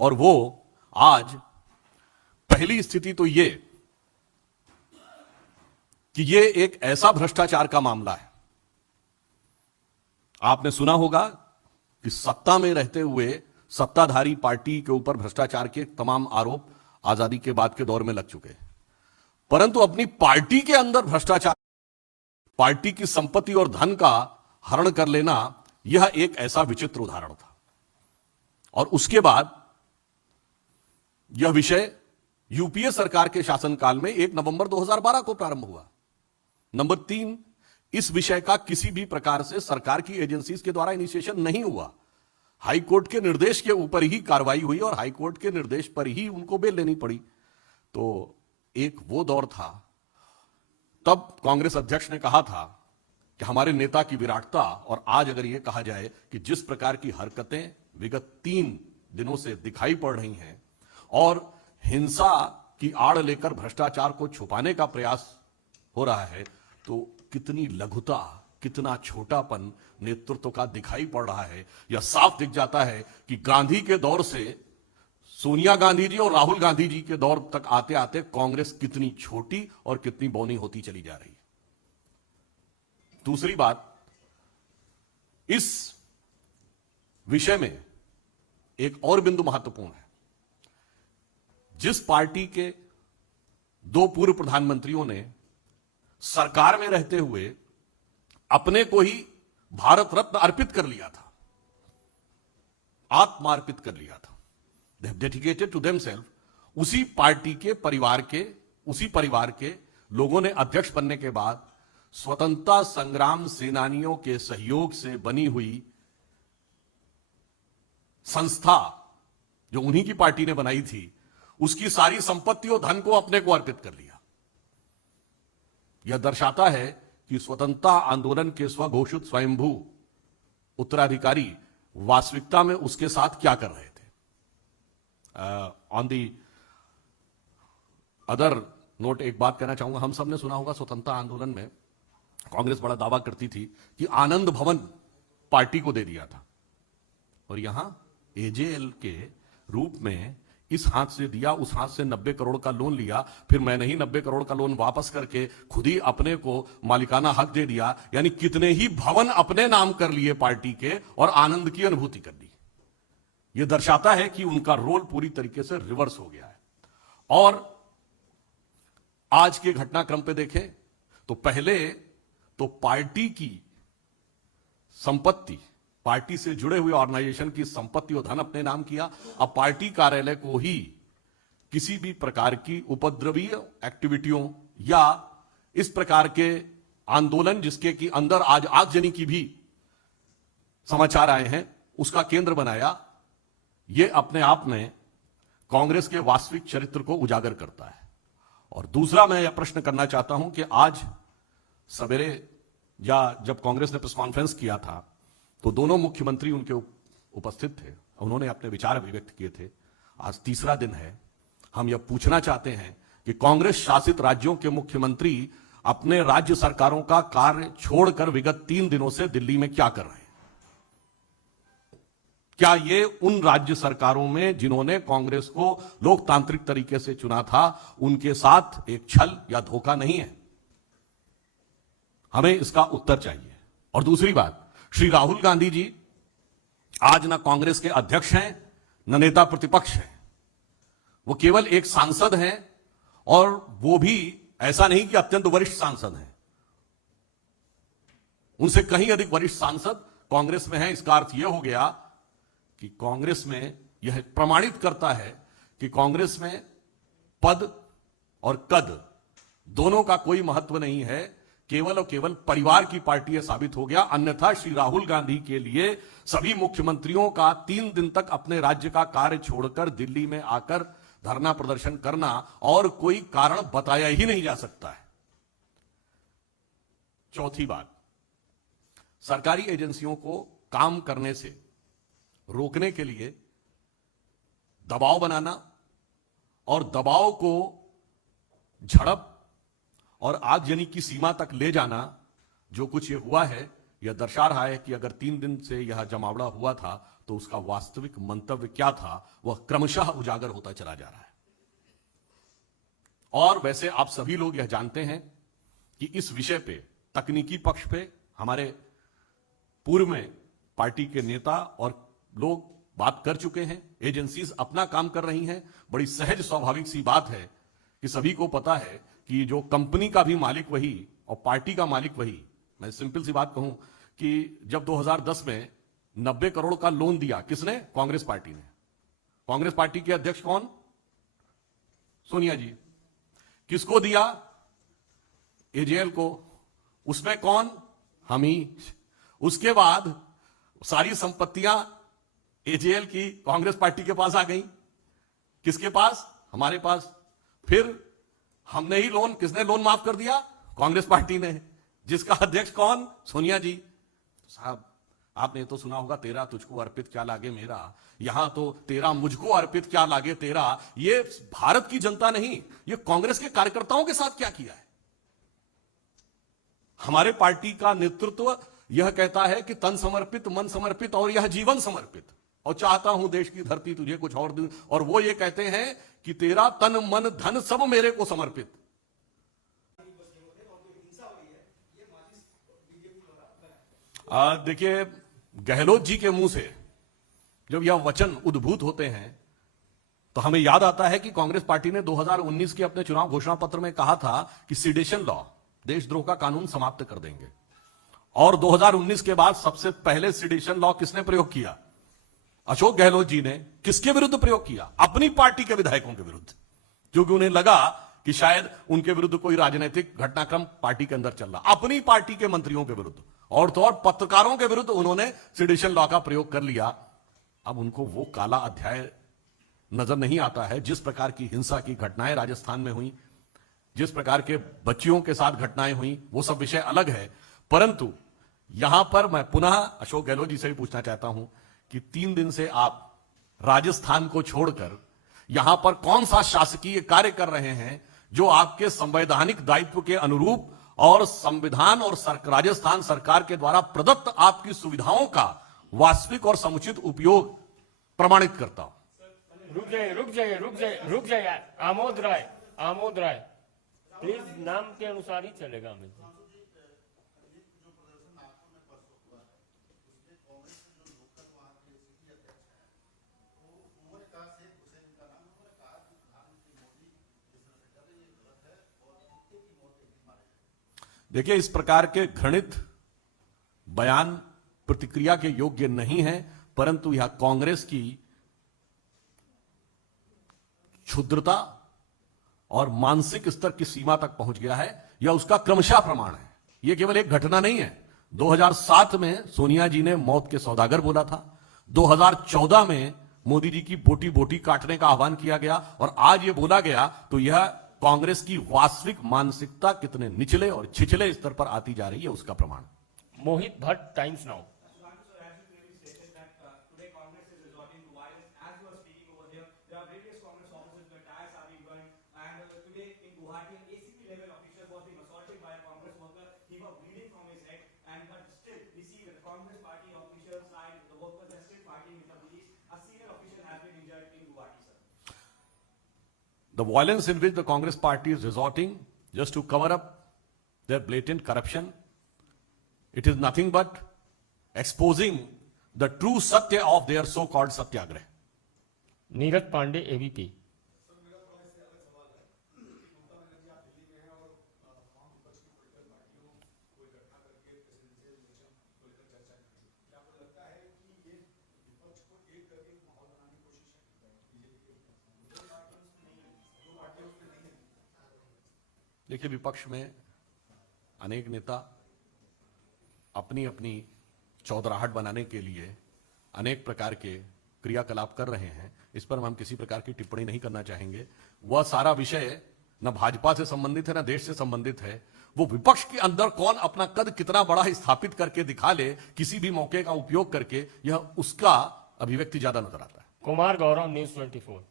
और वो आज पहली स्थिति तो ये कि ये एक ऐसा भ्रष्टाचार का मामला है। आपने सुना होगा कि सत्ता में रहते हुए सत्ताधारी पार्टी के ऊपर भ्रष्टाचार के तमाम आरोप आजादी के बाद के दौर में लग चुके हैं, परंतु अपनी पार्टी के अंदर भ्रष्टाचार, पार्टी की संपत्ति और धन का हरण कर लेना, यह एक ऐसा विचित्र उदाहरण था। और उसके बाद यह विषय यूपीए सरकार के शासनकाल में 1 नवंबर 2012 को प्रारंभ हुआ। नंबर 3, इस विषय का किसी भी प्रकार से सरकार की एजेंसीज के द्वारा इनिशिएशन नहीं हुआ। हाई कोर्ट के निर्देश के ऊपर ही कार्रवाई हुई और हाई कोर्ट के निर्देश पर ही उनको बेल लेनी पड़ी। तो एक वो दौर था, तब कांग्रेस अध्यक्ष ने कहा था कि हमारे नेता की विराटता, और आज अगर यह कहा जाए कि जिस प्रकार की हरकतें विगत 3 दिनों से दिखाई पड़ रही हैं और हिंसा की आड़ लेकर भ्रष्टाचार को छुपाने का प्रयास हो रहा है, तो कितनी लघुता, कितना छोटापन नेतृत्व का दिखाई पड़ रहा है। यह साफ दिख जाता है कि गांधी के दौर से सोनिया गांधी जी और राहुल गांधी जी के दौर तक आते आते कांग्रेस कितनी छोटी और कितनी बौनी होती चली जा रही है। दूसरी बात, इस विषय में एक और बिंदु महत्वपूर्ण है। जिस पार्टी के 2 पूर्व प्रधानमंत्रियों ने सरकार में रहते हुए अपने को ही भारत रत्न अर्पित कर लिया था, आत्मार्पित कर लिया था, they have dedicated to themselves, उसी पार्टी के परिवार के, उसी परिवार के लोगों ने अध्यक्ष बनने के बाद स्वतंत्रता संग्राम सेनानियों के सहयोग से बनी हुई संस्था, जो उन्हीं की पार्टी ने बनाई थी, उसकी सारी संपत्ति और धन को अपने को अर्पित कर लिया। यह दर्शाता है कि स्वतंत्रता आंदोलन के स्वघोषित स्वयंभू उत्तराधिकारी वास्तविकता में उसके साथ क्या कर रहे थे। ऑन दी अदर नोट, एक बात कहना चाहूंगा, हम सब ने सुना होगा स्वतंत्रता आंदोलन में कांग्रेस बड़ा दावा करती थी कि आनंद भवन पार्टी को दे दिया था, और यहां एजेएल के रूप में इस हाथ से दिया, उस हाथ से 90 करोड़ का लोन लिया, फिर मैंने ही 90 करोड़ का लोन वापस करके खुद ही अपने को मालिकाना हक दे दिया। यानी कितने ही भवन अपने नाम कर लिए पार्टी के और आनंद की अनुभूति कर दी। यह दर्शाता है कि उनका रोल पूरी तरीके से रिवर्स हो गया है। और आज के घटनाक्रम पे देखें तो पहले तो पार्टी की संपत्ति, पार्टी से जुड़े हुए ऑर्गेनाइजेशन की संपत्ति और धन अपने नाम किया। अब पार्टी कार्यालय को ही किसी भी प्रकार की उपद्रवीय एक्टिविटियों या इस प्रकार के आंदोलन जिसके कि अंदर आज आगजनी की भी समाचार आए हैं, उसका केंद्र बनाया। यह अपने आप में कांग्रेस के वास्तविक चरित्र को उजागर करता है। और दूसरा, मैं यह प्रश्न करना चाहता हूं कि आज सवेरे या जब कांग्रेस ने प्रेस कॉन्फ्रेंस किया था तो दोनों मुख्यमंत्री उनके उपस्थित थे, उन्होंने अपने विचार अभिव्यक्त किए थे। आज तीसरा दिन है, हम यह पूछना चाहते हैं कि कांग्रेस शासित राज्यों के मुख्यमंत्री अपने राज्य सरकारों का कार्य छोड़कर विगत 3 दिनों से दिल्ली में क्या कर रहे हैं? क्या ये उन राज्य सरकारों में जिन्होंने कांग्रेस को लोकतांत्रिक तरीके से चुना था, उनके साथ एक छल या धोखा नहीं है? हमें इसका उत्तर चाहिए। और दूसरी बात, श्री राहुल गांधी जी आज ना कांग्रेस के अध्यक्ष हैं, न नेता प्रतिपक्ष हैं। वो केवल एक सांसद हैं, और वो भी ऐसा नहीं कि अत्यंत वरिष्ठ सांसद हैं। उनसे कहीं अधिक वरिष्ठ सांसद कांग्रेस में हैं। इसका अर्थ यह हो गया कि कांग्रेस में यह प्रमाणित करता है कि कांग्रेस में पद और कद दोनों का कोई महत्व नहीं है, केवल और केवल परिवार की पार्टी है साबित हो गया। अन्यथा श्री राहुल गांधी के लिए सभी मुख्यमंत्रियों का 3 दिन तक अपने राज्य का कार्य छोड़कर दिल्ली में आकर धरना प्रदर्शन करना और कोई कारण बताया ही नहीं जा सकता है। चौथी बात, सरकारी एजेंसियों को काम करने से रोकने के लिए दबाव बनाना और दबाव को झड़प और आगजनी की सीमा तक ले जाना, जो कुछ ये हुआ है, यह दर्शा रहा है कि अगर 3 दिन से यह जमावड़ा हुआ था तो उसका वास्तविक मंतव्य क्या था वह क्रमशः उजागर होता चला जा रहा है। और वैसे आप सभी लोग यह जानते हैं कि इस विषय पे तकनीकी पक्ष पे हमारे पूर्व में पार्टी के नेता और लोग बात कर चुके हैं, एजेंसीज अपना काम कर रही हैं। बड़ी सहज स्वाभाविक सी बात है कि सभी को पता है कि जो कंपनी का भी मालिक वही और पार्टी का मालिक वही। मैं सिंपल सी बात कहूं कि जब 2010 में 90 करोड़ का लोन दिया, किसने? कांग्रेस पार्टी ने। कांग्रेस पार्टी के अध्यक्ष कौन? सोनिया जी। किसको दिया? एजेएल को। उसमें कौन? हम ही। उसके बाद सारी संपत्तियां एजेएल की कांग्रेस पार्टी के पास आ गई। किसके पास? हमारे पास। फिर हमने ही लोन, किसने लोन माफ कर दिया? कांग्रेस पार्टी ने, जिसका अध्यक्ष कौन? सोनिया जी। साहब, आपने तो सुना होगा, तेरा तुझको अर्पित क्या लागे मेरा। यहां तो तेरा मुझको अर्पित क्या लागे तेरा। ये भारत की जनता नहीं, ये कांग्रेस के कार्यकर्ताओं के साथ क्या किया है। हमारे पार्टी का नेतृत्व यह कहता है कि तन समर्पित, मन समर्पित और यह जीवन समर्पित, और चाहता हूं देश की धरती तुझे कुछ और दूं। और वो ये कहते हैं कि तेरा तन मन धन सब मेरे को समर्पित। देखिए, गहलोत जी के मुंह से जब यह वचन उद्भूत होते हैं तो हमें याद आता है कि कांग्रेस पार्टी ने 2019 के अपने चुनाव घोषणा पत्र में कहा था कि सिडेशन लॉ, देशद्रोह का कानून समाप्त कर देंगे। और 2019 के बाद सबसे पहले सिडेशन लॉ किसने प्रयोग किया? अशोक गहलोत जी ने। किसके विरुद्ध प्रयोग किया? अपनी पार्टी के विधायकों के विरुद्ध, क्योंकि उन्हें लगा कि शायद उनके विरुद्ध कोई राजनीतिक घटनाक्रम पार्टी के अंदर चल रहा। अपनी पार्टी के मंत्रियों के विरुद्ध और तो और पत्रकारों के विरुद्ध उन्होंने सिडेशन लॉ का प्रयोग कर लिया। अब उनको वो काला अध्याय नजर नहीं आता है। जिस प्रकार की हिंसा की घटनाएं राजस्थान में हुई, जिस प्रकार के बच्चियों के साथ घटनाएं हुई, वो सब विषय अलग है। परंतु यहां पर मैं पुनः अशोक गहलोत जी से भी पूछना चाहता हूं कि 3 दिन से आप राजस्थान को छोड़कर यहां पर कौन सा शासकीय कार्य कर रहे हैं जो आपके संवैधानिक दायित्व के अनुरूप और संविधान और राजस्थान सरकार के द्वारा प्रदत्त आपकी सुविधाओं का वास्तविक और समुचित उपयोग प्रमाणित करता हो। रुक जाइए। आमोद राय प्लीज, नाम के अनुसार ही चलेगा। मैं देखिए, इस प्रकार के घृणित बयान प्रतिक्रिया के योग्य नहीं है, परंतु यह कांग्रेस की क्षुद्रता और मानसिक स्तर की सीमा तक पहुंच गया है। यह उसका क्रमशः प्रमाण है। यह केवल एक घटना नहीं है। 2007 में सोनिया जी ने मौत के सौदागर बोला था। 2014 में मोदी जी की बोटी बोटी काटने का आह्वान किया गया, और आज यह बोला गया तो यह कांग्रेस की वास्तविक मानसिकता कितने निचले और छिछले स्तर पर आती जा रही है उसका प्रमाण। Mohit Bhatt, Times Now. The violence in which the Congress party is resorting just to cover up their blatant corruption, it is nothing but exposing the true satya of their so-called satyagrah. Neeraj Pandey, ABP. देखिए, विपक्ष में अनेक नेता अपनी अपनी चौधराहट बनाने के लिए अनेक प्रकार के क्रियाकलाप कर रहे हैं। इस पर हम किसी प्रकार की टिप्पणी नहीं करना चाहेंगे। वह सारा विषय न भाजपा से संबंधित है, न देश से संबंधित है। वो विपक्ष के अंदर कौन अपना कद कितना बड़ा स्थापित करके दिखा ले किसी भी मौके का उपयोग करके, यह उसका अभिव्यक्ति ज्यादा नजर आता है। कुमार गौरव, न्यूज 24।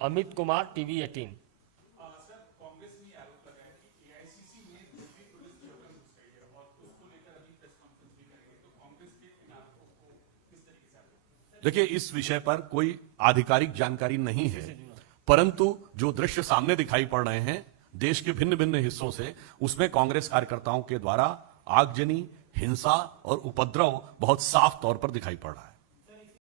अमित कुमार, टीवी 18। देखिए, इस विषय पर कोई आधिकारिक जानकारी नहीं है, परंतु जो दृश्य सामने दिखाई पड़ रहे हैं देश के भिन्न भिन्न हिस्सों से, उसमें कांग्रेस कार्यकर्ताओं के द्वारा आगजनी, हिंसा और उपद्रव बहुत साफ तौर पर दिखाई पड़ रहा है।